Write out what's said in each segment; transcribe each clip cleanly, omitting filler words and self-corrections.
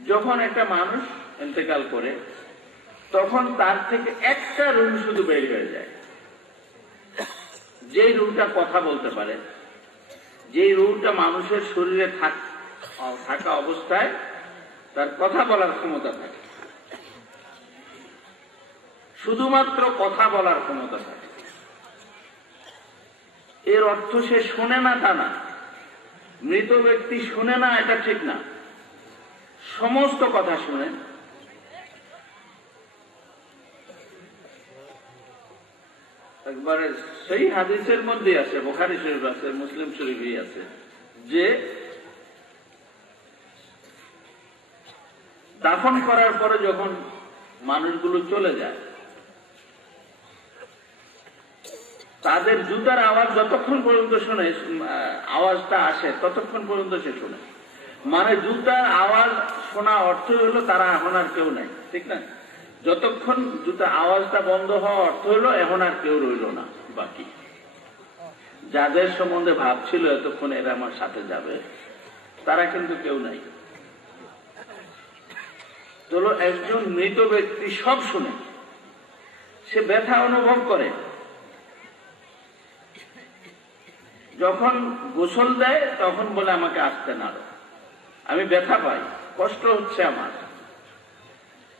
যখন একটা মানুষ ইন্তেকাল করে তখন তার থেকে একটা রুহ শুধু বের হয়ে যায়, যে রুহটা কথা বলতে পারে, যে রুহটা মানুষের শরীরে থাকা অবস্থায় তার কথা বলার ক্ষমতা থাকে, শুধুমাত্র কথা বলার ক্ষমতা থাকে। এর অর্থ সে শোনে না তা না, মৃত ব্যক্তি শোনে না এটা ঠিক না, সমস্ত কথা শুনে। একবারে সেই হাদিসের মধ্যে আছে, বুখারী শরীফ আছে, মুসলিম শরীফই আছে, যে দাফন করার পরে যখন মানুষগুলো চলে যায় তাদের জুতার আওয়াজ যতক্ষণ পর্যন্ত শুনে, আওয়াজটা আসে ততক্ষণ পর্যন্ত সে শুনে। মানে জুতার আওয়াজ শোনা অর্থ হলো তারা এখন আর কেউ নাই, ঠিক না? যতক্ষণ জুতার আওয়াজটা বন্ধ হওয়া অর্থ হলো এখন আর কেউ রইল না বাকি। যাদের সম্বন্ধে ভাবছিল এতক্ষণ এরা আমার সাথে যাবে, তারা কিন্তু কেউ নাই। চলো, একজন মৃত ব্যক্তি সব শুনে, সে ব্যথা অনুভব করে। যখন গোসল দেয় তখন বলে আমাকে আসতে নাড়ো, আমি ব্যথা পাই, কষ্ট হচ্ছে আমার।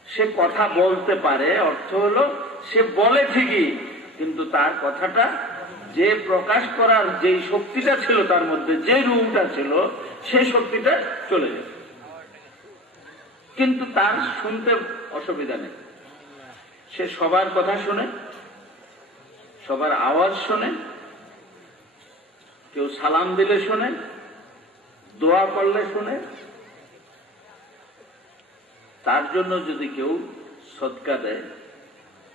সে কথা বলতে পারে, অর্থ হলো সে বলে ঠিকই, কিন্তু তার কথাটা যে প্রকাশ করার যে শক্তিটা ছিল তার মধ্যে, যে রূপটা ছিল, সেই শক্তিটা চলে যায়। কিন্তু তার শুনতে অসুবিধা নেই, সে সবার কথা শুনে, সবার আওয়াজ শোনে, কেউ সালাম দিলে শোনে, দোয়া করলে শোনে। তার জন্য যদি কেউ সদকা দেয়,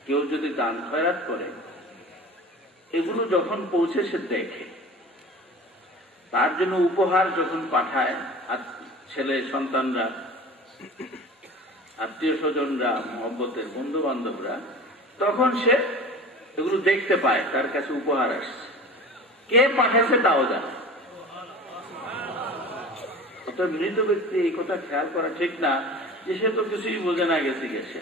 কেউ যদি দান খয়রাত করে, এগুলো যখন পৌঁছে সে দেখে। তার জন্য উপহার যখন পাঠায় আর ছেলে সন্তানরা, আত্মীয় স্বজনরা, মহব্বতের বন্ধু বান্ধবরা, তখন সে এগুলো দেখতে পায়, তার কাছে উপহার আসছে, কে পাঠাচ্ছে তাও জানে। অর্থাৎ মৃত ব্যক্তি এই কথা খেয়াল করা ঠিক না যে সে তো কিছুই বোঝে না, গেছে গেছে।